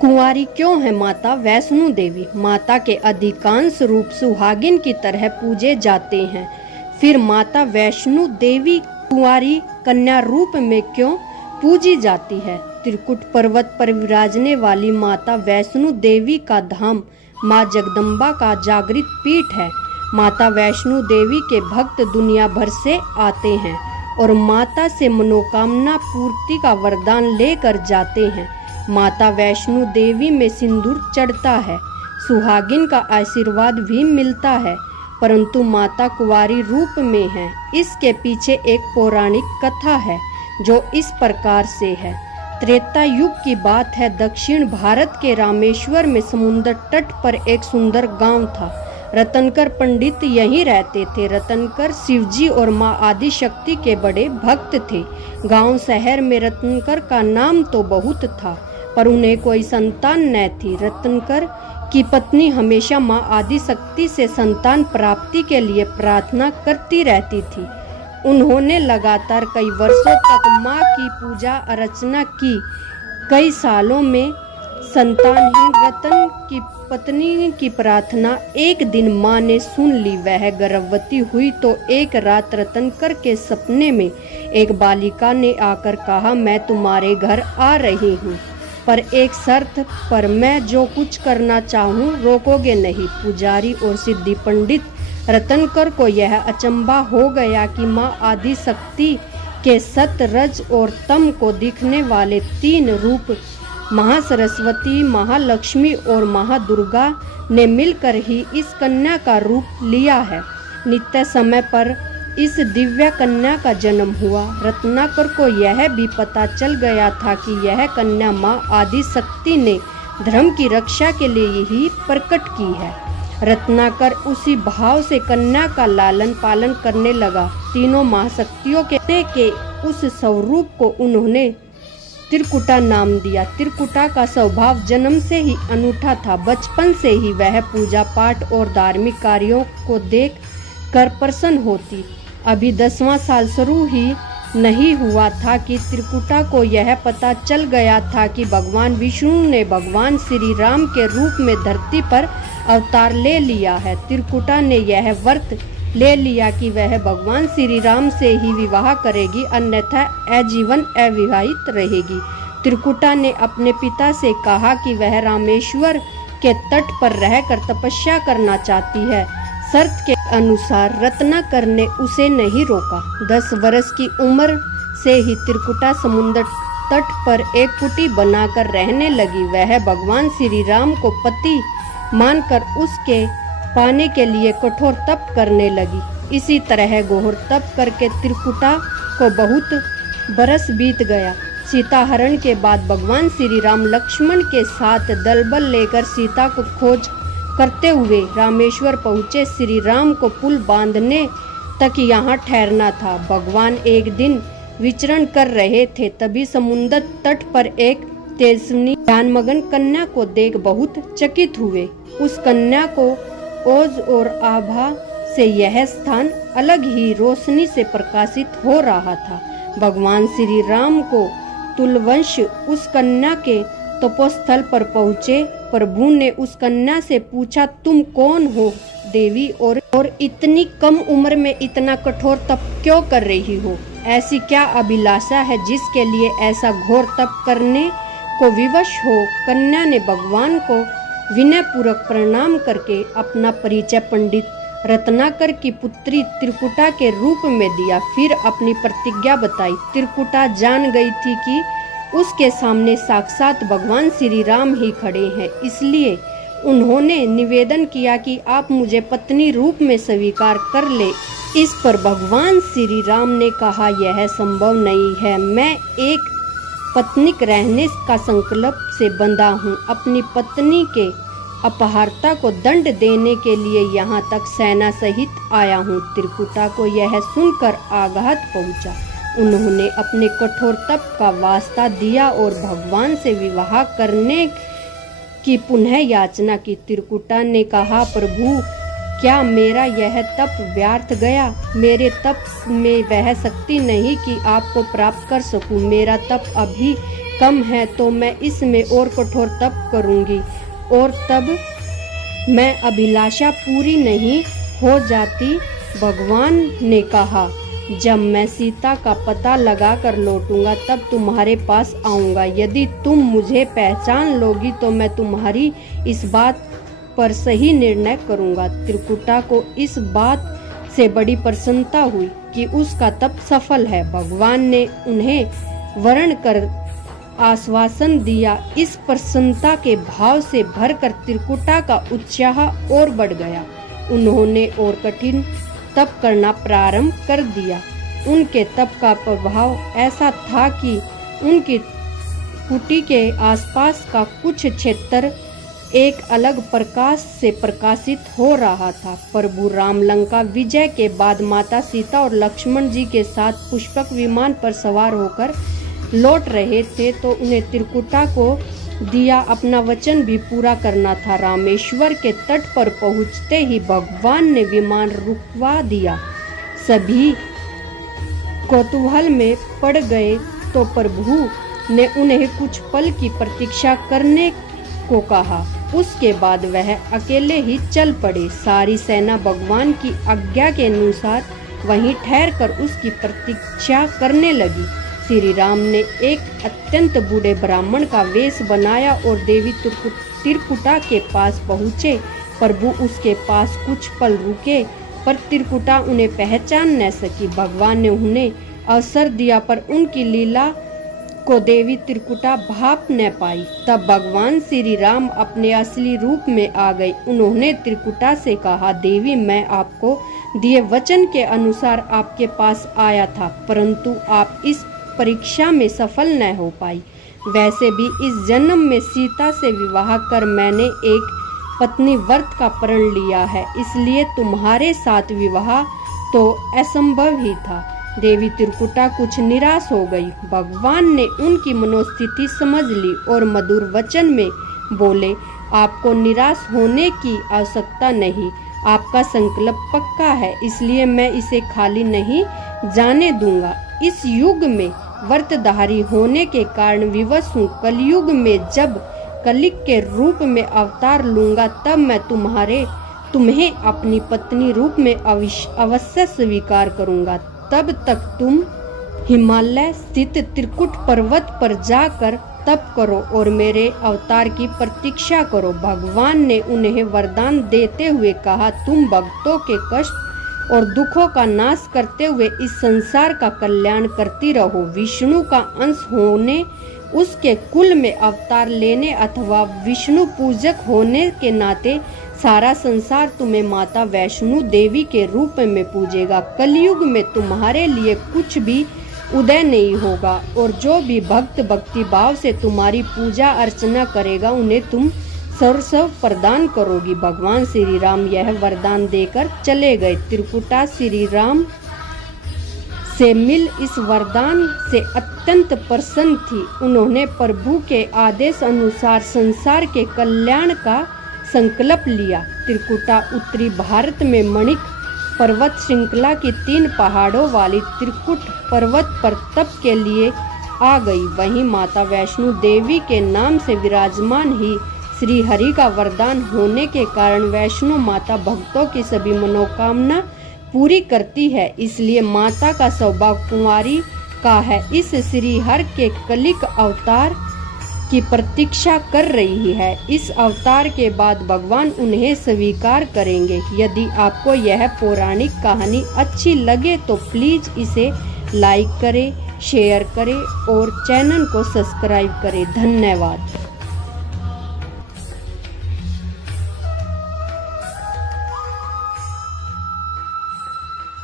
कुंवारी क्यों है माता वैष्णो देवी? माता के अधिकांश रूप सुहागिन की तरह पूजे जाते हैं, फिर माता वैष्णो देवी कुंवारी कन्या रूप में क्यों पूजी जाती है? त्रिकुट पर्वत पर विराजने वाली माता वैष्णो देवी का धाम माँ जगदम्बा का जागृत पीठ है। माता वैष्णो देवी के भक्त दुनिया भर से आते हैं और माता से मनोकामना पूर्ति का वरदान लेकर जाते हैं। माता वैष्णो देवी में सिंदूर चढ़ता है, सुहागिन का आशीर्वाद भी मिलता है, परंतु माता कुंवारी रूप में है। इसके पीछे एक पौराणिक कथा है जो इस प्रकार से है। त्रेता युग की बात है। दक्षिण भारत के रामेश्वर में समुद्र तट पर एक सुंदर गांव था। रतनकर पंडित यहीं रहते थे। रतनकर शिवजी और माँ आदि शक्ति के बड़े भक्त थे। गांव शहर में रतनकर का नाम तो बहुत था, पर उन्हें कोई संतान न थी। रतनकर की पत्नी हमेशा माँ आदि शक्ति से संतान प्राप्ति के लिए प्रार्थना करती रहती थी। उन्होंने लगातार कई वर्षों तक माँ की पूजा अर्चना की। कई सालों में संतानहीन रतन की पत्नी की प्रार्थना एक दिन माँ ने सुन ली। वह गर्भवती हुई तो एक रात रतनकर के सपने में एक बालिका ने आकर कहा, मैं तुम्हारे घर आ रही हूँ, पर एक शर्त पर। मैं जो कुछ करना चाहूँ रोकोगे नहीं। पुजारी और सिद्धि पंडित रतनकर को यह अचंभा हो गया कि माँ आदि शक्ति के सत, रज और तम को दिखने वाले तीन रूप महासरस्वती, महालक्ष्मी और महादुर्गा ने मिलकर ही इस कन्या का रूप लिया है। नित्य समय पर इस दिव्य कन्या का जन्म हुआ। रत्नाकर को यह भी पता चल गया था कि यह कन्या माँ आदि शक्ति ने धर्म की रक्षा के लिए ही प्रकट की है। रत्नाकर उसी भाव से कन्या का लालन पालन करने लगा। तीनों महाशक्तियों के उस स्वरूप को उन्होंने त्रिकुटा नाम दिया। त्रिकुटा का स्वभाव जन्म से ही अनूठा था। बचपन से ही वह पूजा पाठ और धार्मिक कार्यों को देख कर प्रसन्न होती। अभी 10वां साल शुरू ही नहीं हुआ था कि त्रिकुटा को यह पता चल गया था कि भगवान विष्णु ने भगवान श्री राम के रूप में धरती पर अवतार ले लिया है। त्रिकुटा ने यह व्रत ले लिया कि वह भगवान श्री राम से ही विवाह करेगी, अन्यथा आजीवन अविवाहित रहेगी। त्रिकुटा ने अपने पिता से कहा कि वह रामेश्वर के तट पर रहकर तपस्या करना चाहती है। शर्त के अनुसार रत्नाकर ने उसे नहीं रोका। 10 वर्ष की उम्र से ही त्रिकुटा समुद्र तट पर एक कुटी बनाकर रहने लगी। वह भगवान श्री राम को पति मानकर उसके पाने के लिए कठोर तप करने लगी। इसी तरह घोर तप करके त्रिकुटा को बहुत बरस बीत गया। सीता हरण के बाद भगवान श्री राम लक्ष्मण के साथ दलबल लेकर सीता को खोज करते हुए रामेश्वर पहुँचे। श्री राम को पुल बांधने तक यहाँ ठहरना था। भगवान एक दिन विचरण कर रहे थे, तभी समुद्र तट पर एक तेजस्विनी ध्यानमग्न कन्या को देख बहुत चकित हुए। उस कन्या को ओज और आभा से यह स्थान अलग ही रोशनी से प्रकाशित हो रहा था। भगवान श्री राम को तुलवंश उस कन्या के तपोस्थल पर पहुँचे। प्रभु ने उस कन्या से पूछा, तुम कौन हो देवी, और इतनी कम उम्र में इतना कठोर तप क्यों कर रही हो? ऐसी क्या अभिलाषा है जिसके लिए ऐसा घोर तप करने को विवश हो? कन्या ने भगवान को विनय पूर्वक प्रणाम करके अपना परिचय पंडित रत्नाकर की पुत्री त्रिकुटा के रूप में दिया, फिर अपनी प्रतिज्ञा बताई। त्रिकुटा जान गई थी कि उसके सामने साक्षात भगवान श्री राम ही खड़े हैं, इसलिए उन्होंने निवेदन किया कि आप मुझे पत्नी रूप में स्वीकार कर ले। इस पर भगवान श्री राम ने कहा, यह संभव नहीं है। मैं एक पत्नीक रहने का संकल्प से बंधा हूँ। अपनी पत्नी के अपहर्ता को दंड देने के लिए यहाँ तक सेना सहित आया हूँ। त्रिकुटा को यह सुनकर आघात पहुँचा। उन्होंने अपने कठोर तप का वास्ता दिया और भगवान से विवाह करने की पुनः याचना की। त्रिकुटा ने कहा, प्रभु, क्या मेरा यह तप व्यर्थ गया? मेरे तप में वह शक्ति नहीं कि आपको प्राप्त कर सकूं। मेरा तप अभी कम है तो मैं इसमें और कठोर तप करूंगी और तब मैं अभिलाषा पूरी नहीं हो जाती। भगवान ने कहा, जब मैं सीता का पता लगा कर लौटूंगा तब तुम्हारे पास आऊंगा। यदि तुम मुझे पहचान लोगी तो मैं तुम्हारी इस बात पर सही निर्णय करूंगा। त्रिकुटा को इस बात से बड़ी प्रसन्नता हुई कि उसका तप सफल है। भगवान ने उन्हें वर्ण कर आश्वासन दिया। इस प्रसन्नता के भाव से भरकर त्रिकुटा का उत्साह और बढ़ गया। उन्होंने और कठिन तप करना प्रारंभ कर दिया। उनके तप का प्रभाव ऐसा था कि उनकी कुटी के आसपास का कुछ क्षेत्र एक अलग प्रकाश से प्रकाशित हो रहा था। प्रभु राम लंका विजय के बाद माता सीता और लक्ष्मण जी के साथ पुष्पक विमान पर सवार होकर लौट रहे थे तो उन्हें त्रिकुटा को दिया अपना वचन भी पूरा करना था। रामेश्वर के तट पर पहुंचते ही भगवान ने विमान रुकवा दिया। सभी कौतूहल में पड़ गए तो प्रभु ने उन्हें कुछ पल की प्रतीक्षा करने को कहा। उसके बाद वह अकेले ही चल पड़े। सारी सेना भगवान की आज्ञा के अनुसार वहीं ठहरकर उसकी प्रतीक्षा करने लगी। श्री राम ने एक अत्यंत बूढ़े ब्राह्मण का वेश बनाया और देवी त्रिकुटा के पास पहुँचे। प्रभु उसके पास कुछ पल रुके पर त्रिकुटा उन्हें पहचान न सकी। भगवान ने उन्हें अवसर दिया पर उनकी लीला को देवी त्रिकुटा भाप न पाई। तब भगवान श्री राम अपने असली रूप में आ गए। उन्होंने त्रिकुटा से कहा, देवी मैं आपको दिए वचन के अनुसार आपके पास आया था परंतु आप इस परीक्षा में सफल न हो पाई। वैसे भी इस जन्म में सीता से विवाह कर मैंने एक पत्नी व्रत का प्रण लिया है, इसलिए तुम्हारे साथ विवाह तो असंभव ही था। देवी त्रिकुटा कुछ निराश हो गई। भगवान ने उनकी मनोस्थिति समझ ली और मधुर वचन में बोले, आपको निराश होने की आवश्यकता नहीं। आपका संकल्प पक्का है, इसलिए मैं इसे खाली नहीं जाने दूंगा। इस युग में व्रतधारी होने के कारण विवश हूँ। कलयुग में जब कलिक के रूप में अवतार लूंगा तब मैं तुम्हें अपनी पत्नी रूप में अवश्य स्वीकार करूंगा। तब तक तुम हिमालय स्थित त्रिकुट पर्वत पर जाकर तप करो और मेरे अवतार की प्रतीक्षा करो। भगवान ने उन्हें वरदान देते हुए कहा, तुम भक्तों के कष्ट और दुखों का नाश करते हुए इस संसार का कल्याण करती रहो। विष्णु का अंश होने, उसके कुल में अवतार लेने अथवा विष्णु पूजक होने के नाते सारा संसार तुम्हें माता वैष्णो देवी के रूप में पूजेगा। कलयुग में तुम्हारे लिए कुछ भी उदय नहीं होगा और जो भी भक्त भक्ति भाव से तुम्हारी पूजा अर्चना करेगा उन्हें तुम सर्वस्व प्रदान करोगी। भगवान श्री राम यह वरदान देकर चले गए। त्रिकुटा श्री राम से मिल इस वरदान से अत्यंत प्रसन्न थी। उन्होंने प्रभु के आदेश अनुसार संसार के कल्याण का संकल्प लिया। त्रिकुटा उत्तरी भारत में मणिक पर्वत श्रृंखला की 3 पहाड़ों वाली त्रिकुट पर्वत पर तप के लिए आ गई। वहीं माता वैष्णो देवी के नाम से विराजमान ही श्री हरि का वरदान होने के कारण वैष्णो माता भक्तों की सभी मनोकामना पूरी करती है, इसलिए माता का स्वभाव कुंवारी का है। इस श्री हरि के कलिक अवतार की प्रतीक्षा कर रही है। इस अवतार के बाद भगवान उन्हें स्वीकार करेंगे। यदि आपको यह पौराणिक कहानी अच्छी लगे तो प्लीज़ इसे लाइक करें, शेयर करें और चैनल को सब्सक्राइब करें। धन्यवाद।